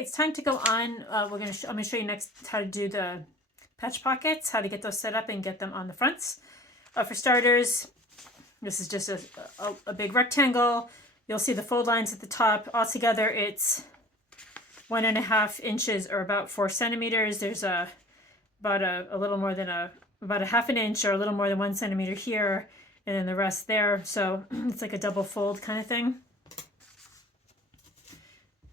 Okay, it's time to go on. I'm gonna show you next how to do the patch pockets, how to get those set up and get them on the fronts. For starters, this is just a big rectangle. You'll see the fold lines at the top. Altogether, it's 1.5 inches or about 4 centimeters. There's about a little more than about a half an inch or a little more than 1 centimeter here, and then the rest there. So it's like a double fold kind of thing.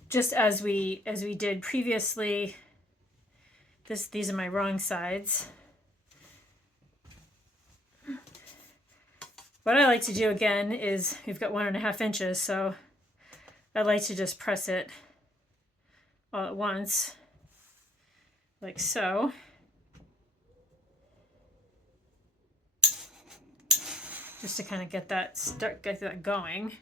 Just as we did previously. These are my wrong sides. What I like to do again is we've got 1.5 inches, so I like to just press it all at once, like so. Just to kind of get that going,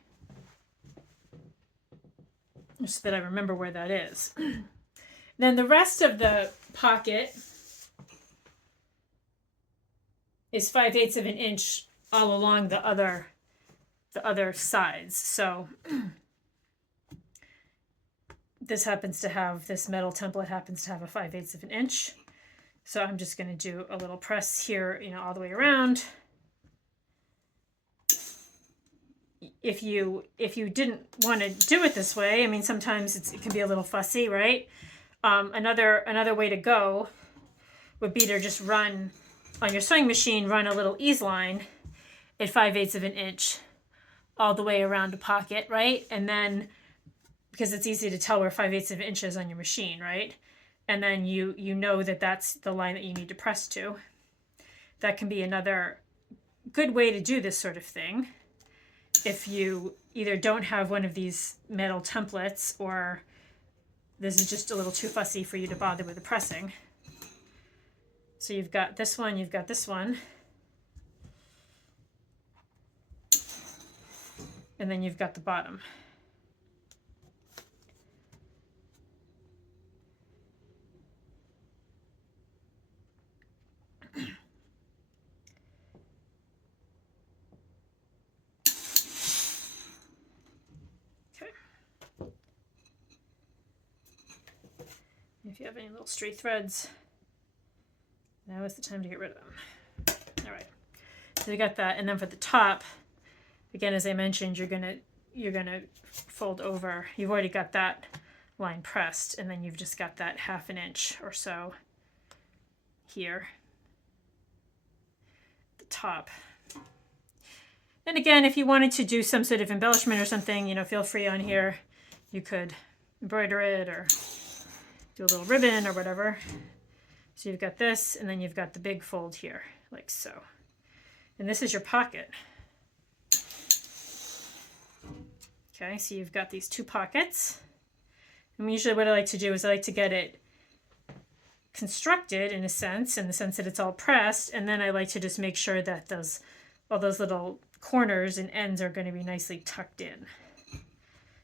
just so that I remember where that is. Then the rest of the pocket is 5/8 of an inch all along the other sides. So this metal template happens to have a 5/8 of an inch. So I'm just going to do a little press here, all the way around. If you didn't want to do it this way, I mean, sometimes it can be a little fussy, right? Another way to go would be to just run on your sewing machine, run a little ease line at 5/8 of an inch all the way around a pocket, right? And then, because it's easy to tell where 5/8 of an inch is on your machine, right? And then you know that that's the line that you need to press to. That can be another good way to do this sort of thing. If you either don't have one of these metal templates, or this is just a little too fussy for you to bother with the pressing. So you've got this one, you've got this one. And then you've got the bottom. If you have any little stray threads, now is the time to get rid of them. All right, so you got that, and then for the top, again, as I mentioned, you're gonna fold over. You've already got that line pressed, and then you've just got that 1/2 inch or so here, the top. And again, if you wanted to do some sort of embellishment or something, feel free on here. You could embroider it or do a little ribbon or whatever. So you've got this, and then you've got the big fold here, like so. And this is your pocket. Okay, so you've got these 2 pockets. And usually what I like to do is I like to get it constructed in the sense that it's all pressed, and then I like to just make sure that all those little corners and ends are going to be nicely tucked in.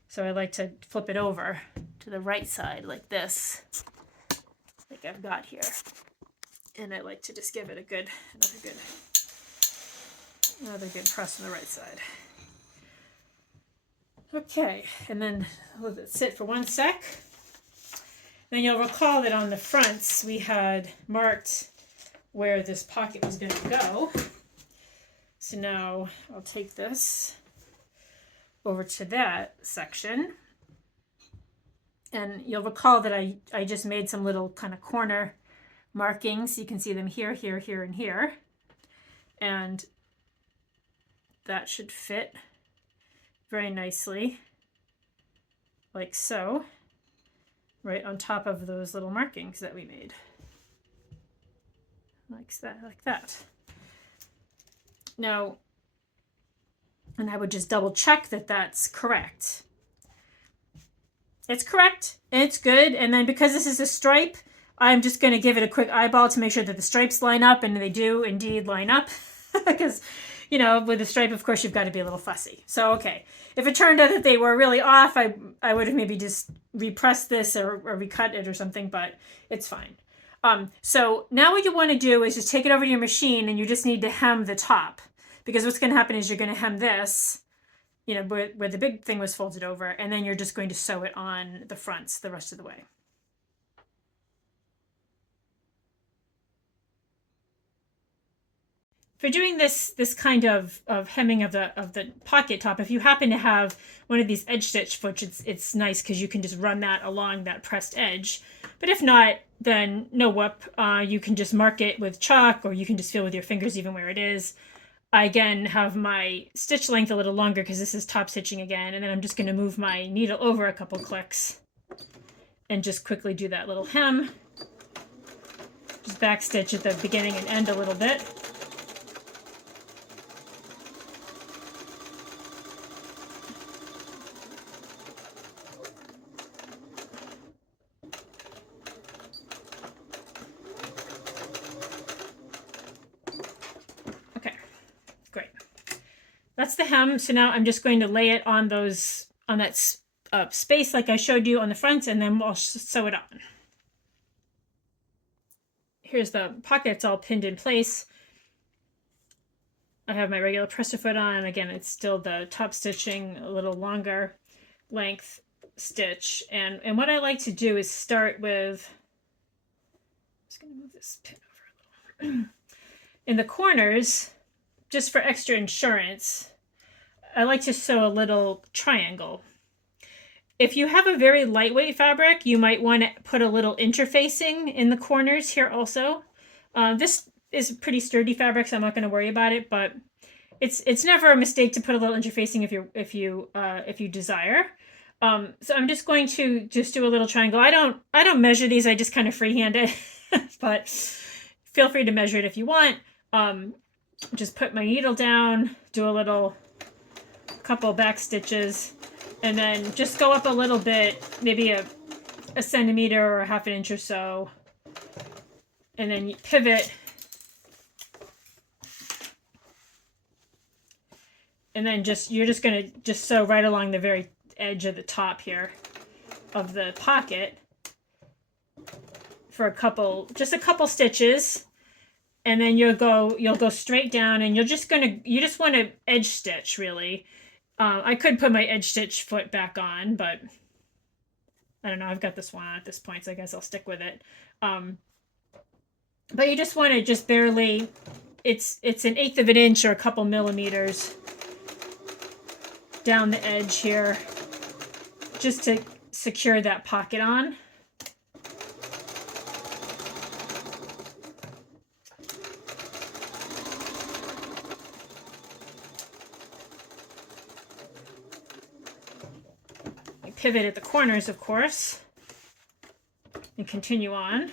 So I like to flip it over to the right side like this, like I've got here. And I like to just give it another good press on the right side. Okay, and then let it sit for 1 sec. Then you'll recall that on the fronts we had marked where this pocket was going to go. So now I'll take this over to that section. And you'll recall that I just made some little kind of corner markings. You can see them here, here, here, and here. And that should fit very nicely, like so, right on top of those little markings that we made. Like that. Now, and I would just double check that that's correct. It's correct, and it's good. And then because this is a stripe, I'm just going to give it a quick eyeball to make sure that the stripes line up, and they do indeed line up. Because, with the stripe, of course, you've got to be a little fussy. So, okay. If it turned out that they were really off, I would have maybe just repressed this or recut it or something, but it's fine. So now what you want to do is just take it over to your machine, and you just need to hem the top. Because what's going to happen is you're going to hem this you know, where the big thing was folded over, and then you're just going to sew it on the fronts the rest of the way. For doing this kind of hemming of the pocket top, if you happen to have one of these edge stitch foots, it's nice because you can just run that along that pressed edge. But if not, then no whoop. You can just mark it with chalk, or you can just feel with your fingers even where it is. I again have my stitch length a little longer because this is top stitching again, and then I'm just going to move my needle over a couple clicks and just quickly do that little hem. Just back stitch at the beginning and end a little bit. That's the hem. So now I'm just going to lay it on that space like I showed you on the front, and then we'll sew it on. Here's the pockets all pinned in place. I have my regular presser foot on. Again, it's still the top stitching, a little longer length stitch. And what I like to do is start with, I'm just going to move this pin over a little. In the corners, just for extra insurance, I like to sew a little triangle. If you have a very lightweight fabric, you might want to put a little interfacing in the corners here also. This is pretty sturdy fabric, so I'm not going to worry about it, but it's never a mistake to put a little interfacing if you desire. So I'm just going to do a little triangle. I don't measure these, I just kind of freehand it, but feel free to measure it if you want. Just put my needle down, do a little couple back stitches, and then just go up a little bit, maybe a centimeter or a half an inch or so, and then you pivot, and then you're just gonna sew right along the very edge of the top here of the pocket for a couple stitches. And then you'll go straight down, and you just want to edge stitch really. I could put my edge stitch foot back on, but I don't know. I've got this one on at this point, so I guess I'll stick with it. But you just want to just barely, it's 1/8 of an inch or a couple millimeters down the edge here, just to secure that pocket on. Pivot at the corners, of course, and continue on.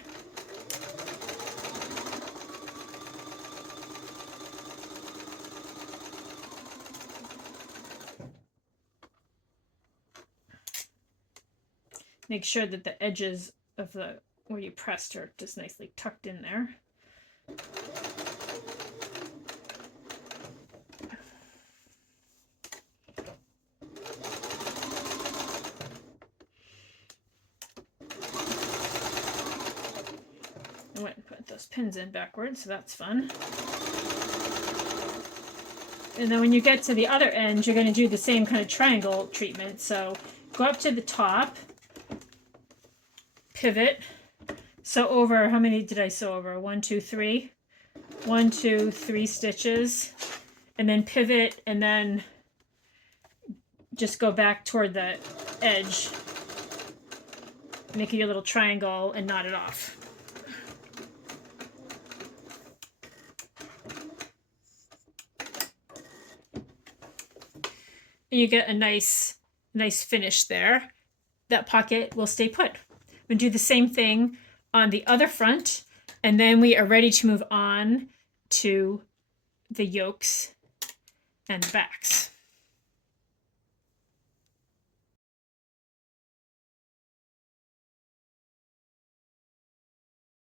Make sure that the edges of where you pressed are just nicely tucked in there. I went and put those pins in backwards, so that's fun. And then when you get to the other end, you're going to do the same kind of triangle treatment. So go up to the top, pivot, sew over, how many did I sew over? 1, 2, 3. 1, 2, 3 stitches, and then pivot, and then just go back toward the edge, make your little triangle and knot it off. And you get a nice finish there. That pocket will stay put. We'll do the same thing on the other front, and then we are ready to move on to the yokes and the backs.